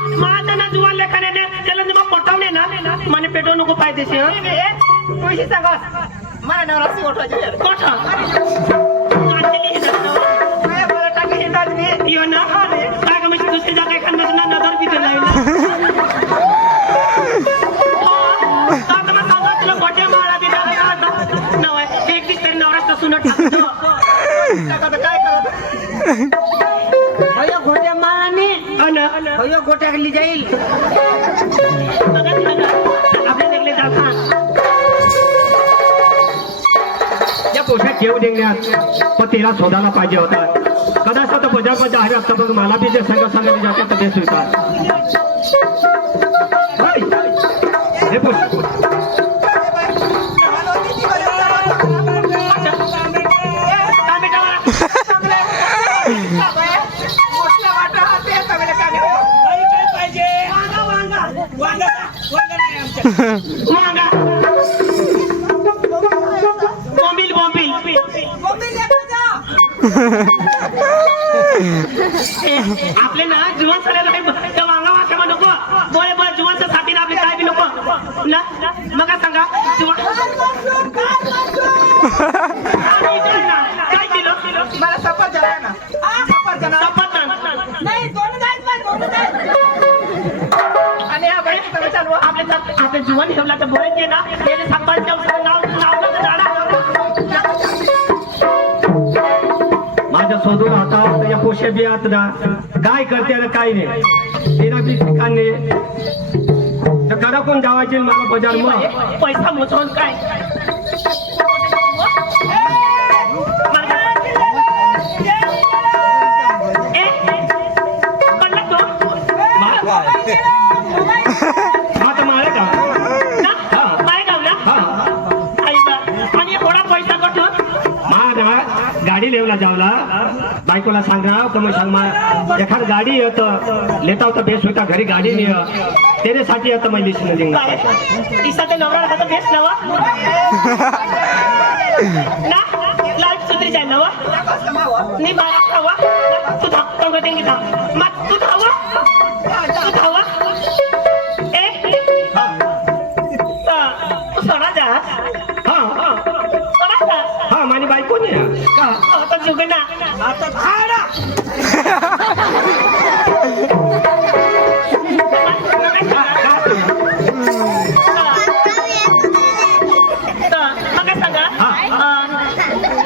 माझं ना जुवान लेखाने त्याला मग पटवणे ना मला पेटवू नको पाहिजेशी पैसे सांगा मला नवराची ओठाची कोठा टाकी यो ना काय का म्हणजे दुसरी जागा एखाद ना नजर बी दिला गोट्या माळा बी नव एक दिवस तरी नवराच सुन टाकतो काय करत भैया घोट्या माळाने भैया गोट्याखाली जाईल आपल्या देखले जाता या पोशाख घेऊ देण्यात पतीला शोधायला पाहिजे होता कदाचित बजारमध्ये आहे आता बघ मला बी जे संघ सांगायला जाते तर ते स्वीकार हे पोशाख आपले ना जीवन चालायला वांगा वाचा नको बोळे बोळे जीवनच्या साठी आपले काय बी नको ना मग सांगा काय दिलं मला सफरचंद आहे ना सफरचंद नाही आणि हा बाई चालू आपले जीवन ठेवला तर बोलायचे ना त्याने सांभाळच्या नाव माझ्या शोधून आता या पोशे बियात ना काय करते ना काय नाही तेरा बी ठिकाणी तर करा कोण जावायचे मला बजार मग पैसा मोजवून काय आता माळे का आणि थोडा पैसा कठून माझा गाडी लेवला जावला बायकोला सांगा तर मग सांग एखाद गाडी येत लेता होता बेस होता घरी गाडी नाही त्याच्यासाठी आता मग लिस्ट देणार तिसा ते नवरा राहता बेस नवा ना लाईफ सुधरी जाईल नवा नाही बाळा खावा तू धाव देंगी धाव मग तू धावा सोडा जा हा माझी बायको नाही आता जुगना आता भाडा मग सांगा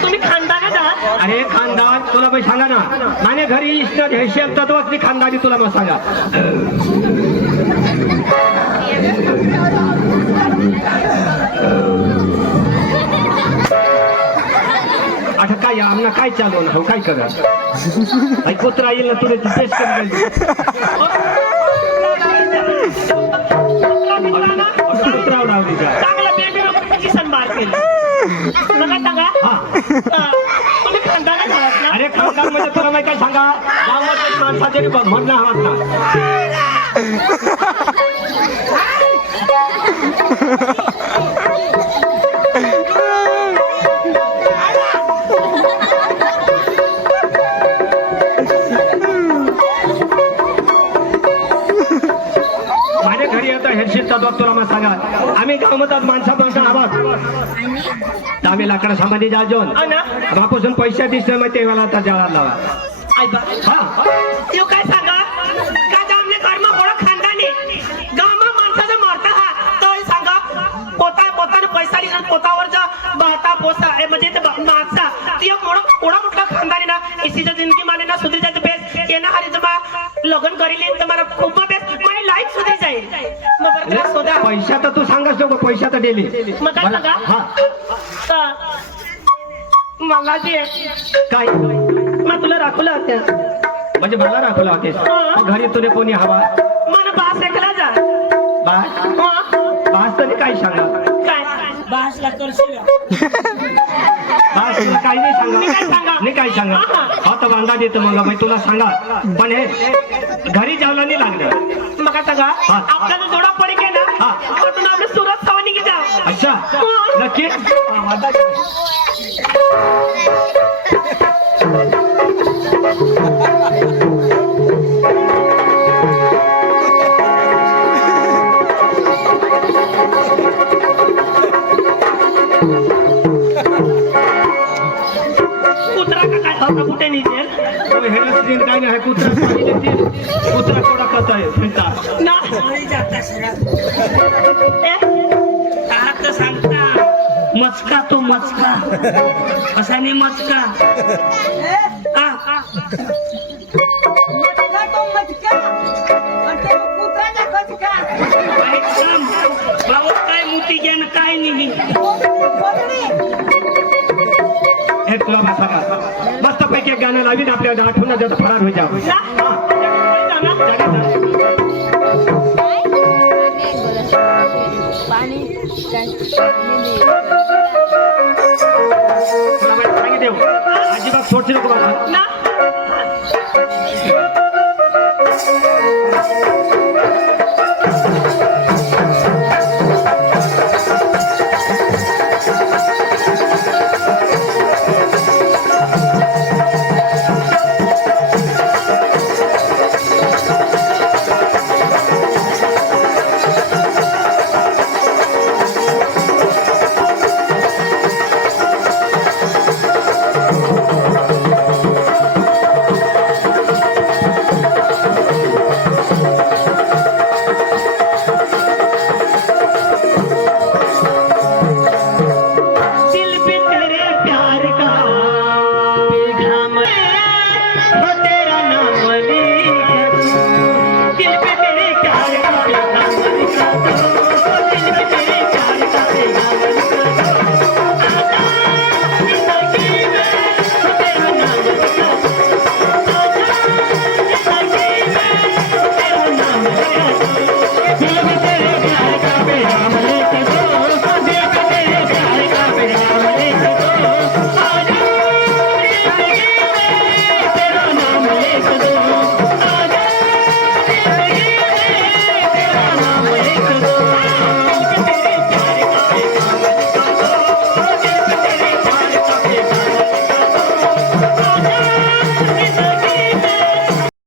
तुम्ही खानदानच आहात अरे खानदान तुला पण सांगा ना माझ्या घरी इष्ट हैसियत तत्वाची खानदानी तुला मग सांगा आता काय आमना काय चालू ना काय करा ऐकत राहील ना तुला टेस्ट करून चांगला बेबी रोपची सन्मान केली नका सांगा तुम्ही खानदानच आहात ना अरे खानदान म्हणजे तुला माहिती काय सांगा गावात माणसाचे म्हणणं हवात ना माझ्या घरी आता हेडशीट तत्वात तुला मग सांगा आम्ही गावात माणसा आहोत तर आम्ही लाकडा सामान्य जाजून बापासून पैसा दिसतोय मग तेव्हा आता जळाला लावा तो काय सांगा का आमले घरमा थोडा खानदानी गावमा माणसाचा मारता हा तो सांगा पोताने पैसा लिहिला पोतावरचा बहता पोसा म्हणजे ते माणसा ती एक मोठा खानदानी ना इसीच्या जिंदगी माने ना सुधरी जायचं बेस येणं हारी जमा लग्न करील तर मला खूप बेस माझी लाईफ सुधरी जाईल मग पैसा तर तू सांगाच नको पैसा तर डेली मग काय सांगा मला जे काय मग तुला राखवलं होत्या म्हणजे मला राखवलं होतेस घरी तुला कोणी हवा मला बास ऐकला जा बास बास तरी काय सांगा काय बासला करशील बास तुला काही नाही सांगा नाही काय सांगा हा तर बांधा देतो मग तुला सांगा पण हे घरी जायला नाही लागलं मग सांगा आपला जो जोडा पडी के ना कुठून आपले सुरत सवानी की जा अच्छा नक्की कुठे नेतील काय नाही कुत्रा कोडा कसा आहे फिरता ना तर सांगता मचका तो मचका असा नाही मचका बाबा काय मोठी घ्या ना काय नाही हे तुला बसा का मस्त पैकी एक गाणं लावीन आपल्याला आठवण त्याचा फरार होईल सांगितलं अजिबात सोडची नको बाबा ना